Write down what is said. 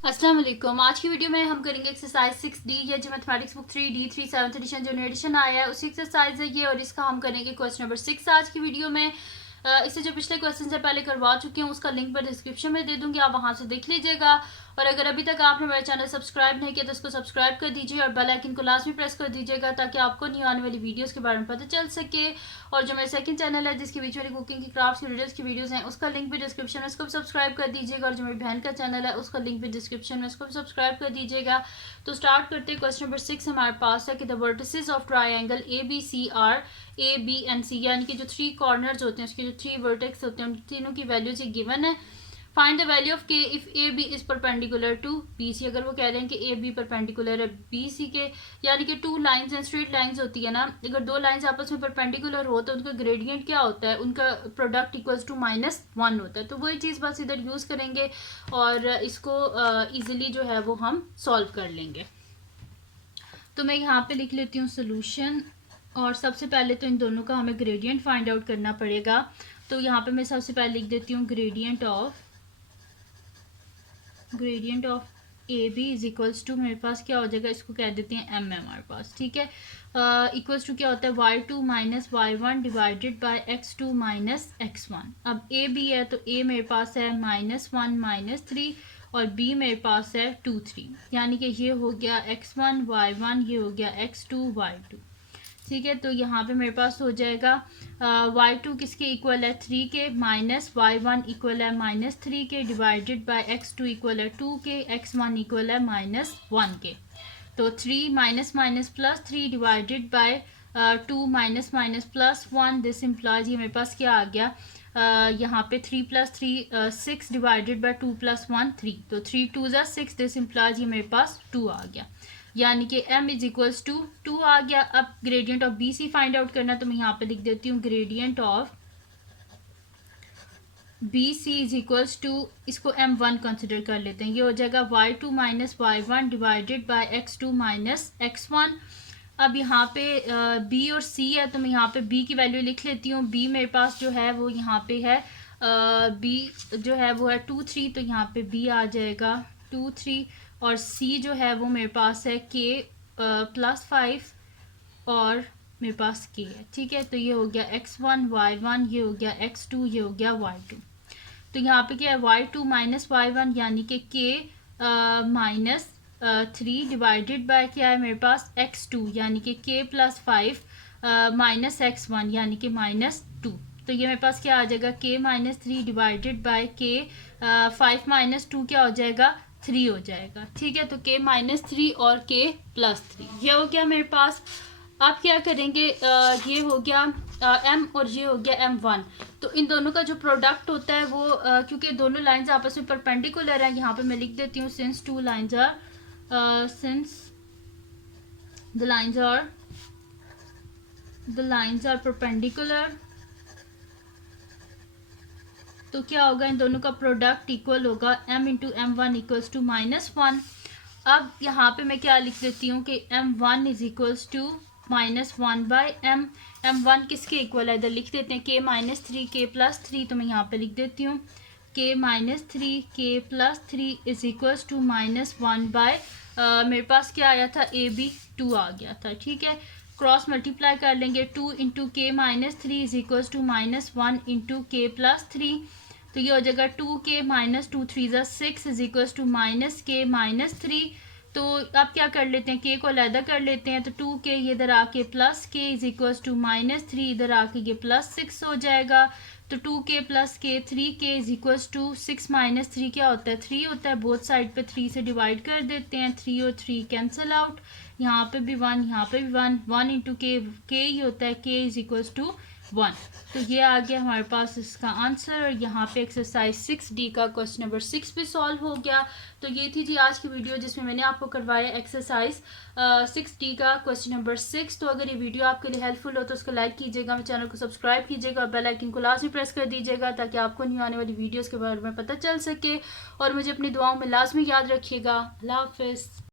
अस्सलाम वालेकुम। आज की वीडियो में हम करेंगे एक्सरसाइज 6D या जो mathematics book 3D 3 7th addition जो नई एडिशन आया है उसी एक्सरसाइज है ये, और इसका हम करेंगे क्वेश्चन नंबर 6 आज की वीडियो में। इससे जो पिछले क्वेश्चन से पहले करवा चुके हैं उसका लिंक मैं डिस्क्रिप्शन में दे दूंगी, आप वहां से देख लीजिएगा। और अगर अभी तक आपने मेरा चैनल सब्सक्राइब नहीं किया तो उसको सब्सक्राइब कर दीजिए और बेल आइकन को लाजमी प्रेस कर दीजिएगा ताकि आपको न्यू आने वाली वीडियोस के बारे में पता चल सके। और जो मेरा सेकंड चैनल है जिसके बीच वाली कुकिंग की, क्राफ्ट्स की, वीडियोस की वीडियोस हैं उसका लिंक भी डिस्क्रिप्शन में, उसको भी सब्सक्राइब कर दीजिएगा। और जो मेरी बहन का चैनल है उसका लिंक भी डिस्क्रिप्शन में, उसको भी सब्सक्राइब कर दीजिएगा। तो स्टार्ट करते हैं। क्वेश्चन नंबर 6 हमारे पास है कि the vertices of triangle ABC are A B and C, यानी कि जो 3 कॉर्नर्स होते हैं उसके जो 3 वर्टेक्स होते हैं उन तीनों की वैल्यूज ये गिवन है। Find the value of K if AB is perpendicular to BC। अगर वो कह रहे हैं कि AB परपेंडिकुलर है BC के, यानी कि 2 लाइंस हैं, स्ट्रेट लाइंस होती है ना, अगर 2 लाइंस आपस में परपेंडिकुलर हो तो उनका ग्रेडियंट क्या होता है, उनका प्रोडक्ट इक्वल्स टू -1 होता है। तो वही चीज़ बस इधर यूज़ करेंगे और इसको ईजिली जो है वो हम सॉल्व कर लेंगे। तो मैं यहाँ पे लिख लेती हूँ सोल्यूशन, और सबसे पहले तो इन दोनों का हमें ग्रेडियंट फाइंड आउट करना पड़ेगा। तो यहाँ पे मैं सबसे पहले लिख देती हूँ gradient of AB is equals to, मेरे पास क्या हो जाएगा, इसको कह देते हैं M है हमारे पास, ठीक है। इक्वल्स टू क्या होता है, y2 minus y1 divided by x2 minus x1। अब AB है तो A मेरे पास है -1 -3 और B मेरे पास है 2 3, यानी कि ये हो गया x1 y1, ये हो गया x2 y2, ठीक है। तो यहाँ पे मेरे पास हो जाएगा y2 किसके इक्वल है 3 के, माइनस y1 इक्वल है -3 के डिवाइडेड बाय x2 इक्वल है 2 के, x1 इक्वल है -1 के। तो 3 minus minus plus 3 divided by 2 minus minus plus 1, this implies ये मेरे पास क्या आ गया, यहाँ पे 3 + 3 6 डिवाइडेड बाय 2 + 1 3, तो 3 2 ज़ा 6, दिस इम्प्लाइज ये मेरे पास 2 आ गया, यानी कि M इज इक्वल्स टू 2 आ गया। अब gradient of BC find out करना, तो मैं यहाँ पे लिख देती हूँ gradient of BC is equals to, इसको M1 कंसिडर कर लेते हैं, ये हो जाएगा y2 minus y1 divided by x2 minus x1। अब यहाँ पे B और C है तो मैं यहाँ पे B की वैल्यू लिख लेती हूँ। B मेरे पास जो है वो यहाँ पे है B जो है वो है 2 3, तो यहाँ पे B आ जाएगा 2 3, और C जो है वो मेरे पास है K +5 और मेरे पास K है, ठीक है। तो ये हो गया x1 y1, ये हो गया x2, ये हो गया y2। तो यहाँ पे क्या है y2 माइनस y1 यानी कि K -3 डिवाइडेड बाय क्या है मेरे पास x2 यानी कि K +5 माइनस x1 यानी कि -2। तो ये मेरे पास क्या आ जाएगा K -3 डिवाइडेड बाय K 5 -2 क्या हो जाएगा 3 हो जाएगा, ठीक है। तो K -3 और K +3 ये हो गया मेरे पास। आप क्या करेंगे, ये हो गया M और ये हो गया M1, तो इन दोनों का जो प्रोडक्ट होता है वो क्योंकि दोनों लाइंस आपस में परपेंडिकुलर हैं, यहाँ पे मैं लिख देती हूँ since the lines are perpendicular, तो क्या होगा, इन दोनों का प्रोडक्ट इक्वल होगा M × M1 इक्वल्स टू -1। अब यहाँ पे मैं क्या लिख देती हूँ कि M1 is equals to -1/m। M1 किसके इक्वल है, इधर लिख देते हैं K -3 K +3, तो मैं यहाँ पे लिख देती हूँ K -3 K +3 is equals to -1/, मेरे पास क्या आया था AB 2 आ गया था, ठीक है। क्रॉस मल्टीप्लाई कर लेंगे, 2 × K -3 is equals to -1 × K +3, तो ये हो जाएगा 2K -2 3 ज़ा 6 इज इक्वल्स टू -K -3। तो अब क्या कर लेते हैं, K को अलहदा कर लेते हैं, तो 2K ये इधर आके +K इज इक्वल्स टू -3, इधर आके ये +6 हो जाएगा। तो 2K + K 3K is equals to 6 - 3 क्या होता है 3 होता है, बोथ साइड पे 3 से डिवाइड कर देते हैं, 3 और 3 कैंसिल आउट, यहाँ पे भी 1 यहाँ पे भी 1 1 × K ही होता है, K इज इक्वल्स टू 1। तो ये आ गया हमारे पास इसका आंसर, और यहाँ पे एक्सरसाइज 6D का क्वेश्चन नंबर 6 भी सॉल्व हो गया। तो ये थी जी आज की वीडियो जिसमें मैंने आपको करवाया एक्सरसाइज 6D का क्वेश्चन नंबर 6। तो अगर ये वीडियो आपके लिए हेल्पफुल हो तो उसको लाइक कीजिएगा, मेरे चैनल को सब्सक्राइब कीजिएगा और बेल आइकन को लाजमी प्रेस कर दीजिएगा ताकि आपको न्यू आने वाली वीडियोज़ के बारे में पता चल सके। और मुझे अपनी दुआओं में लाजमी याद रखिएगा। अल्लाह हाफिज़।